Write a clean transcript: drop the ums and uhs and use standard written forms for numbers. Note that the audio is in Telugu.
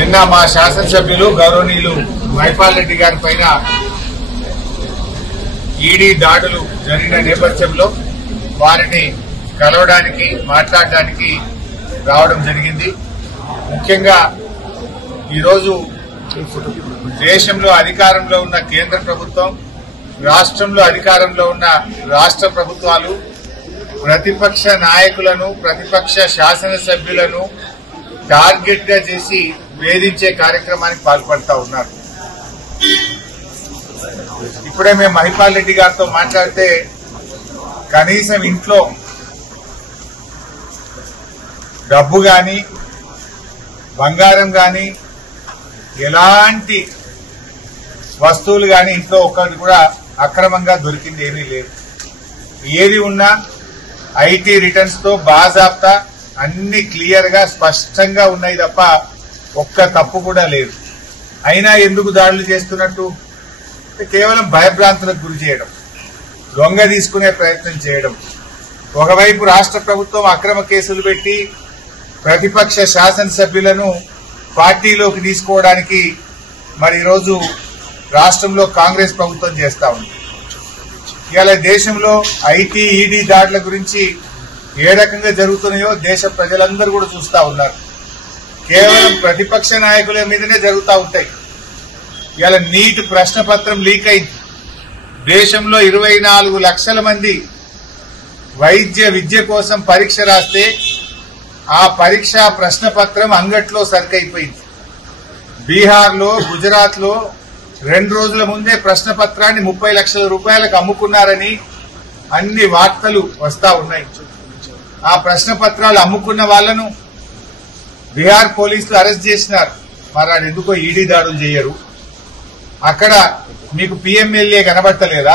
నిన్న మా శాసనసభ్యులు గౌరవనీయులు మైపాల్ రెడ్డి గారి పైన ఈడీ దాడులు జరిగిన నేపథ్యంలో వారిని కలవడానికి మాట్లాడడానికి రావడం జరిగింది. ముఖ్యంగా ఈరోజు దేశంలో అధికారంలో ఉన్న కేంద్ర ప్రభుత్వం, రాష్ట్రంలో అధికారంలో ఉన్న రాష్ట్ర ప్రభుత్వాలు ప్రతిపక్ష నాయకులను, ప్రతిపక్ష శాసనసభ్యులను టార్గెట్ గా చేసి వేధించే కార్యక్రమానికి పాల్పడతా ఉన్నారు. ఇప్పుడే మేము మహిపాల్ రెడ్డి గారితో మాట్లాడితే కనీసం ఇంట్లో డబ్బు గాని, బంగారం గాని, ఎలాంటి వస్తువులు గాని ఇంట్లో ఒక్కటి కూడా అక్రమంగా దొరికింది ఏమీ లేదు. ఏది ఉన్నా ఐటీ రిటర్న్స్ తో బాజాప్తా అన్ని క్లియర్ గా స్పష్టంగా ఉన్నాయి తప్ప ఒక్క తప్పు కూడా లేదు. అయినా ఎందుకు దాడులు చేస్తున్నట్టు? కేవలం భయభ్రాంతులకు గురి చేయడం, దొంగ తీసుకునే ప్రయత్నం చేయడం. ఒకవైపు రాష్ట్ర ప్రభుత్వం అక్రమ కేసులు పెట్టి ప్రతిపక్ష శాసనసభ్యులను పార్టీలోకి తీసుకోవడానికి మరి ఈరోజు రాష్ట్రంలో కాంగ్రెస్ ప్రభుత్వం చేస్తా ఉంది. ఇవాళ దేశంలో ఐటీ, ఈడీ దాడుల గురించి ఏ రకంగా జరుగుతున్నాయో దేశ ప్రజలందరూ కూడా చూస్తా ఉన్నారు. కేవలం ప్రతిపక్ష నాయకుల మీదనే జరుగుతూ ఉంటాయి. ఇవాళ నీట్ ప్రశ్నపత్రం లీక్ అయింది. దేశంలో 24 లక్షల మంది వైద్య విద్య కోసం పరీక్ష రాస్తే ఆ పరీక్ష ప్రశ్నపత్రం అంగట్లో సరికైపోయింది. బీహార్ లో, గుజరాత్ లో 2 రోజుల ముందే ప్రశ్నపత్రాన్ని 30 లక్షల రూపాయలకు అమ్ముకున్నారని అన్ని వార్తలు వస్తా ఉన్నాయి. ఆ ప్రశ్నపత్రాలు అమ్ముకున్న వాళ్లను బీహార్ పోలీసులు అరెస్ట్ చేసినారు. మరి అది ఎందుకో ఈడీ దాడులు చేయరు? అక్కడ మీకు పీఎంఎల్ఏ కనబడతలేదా?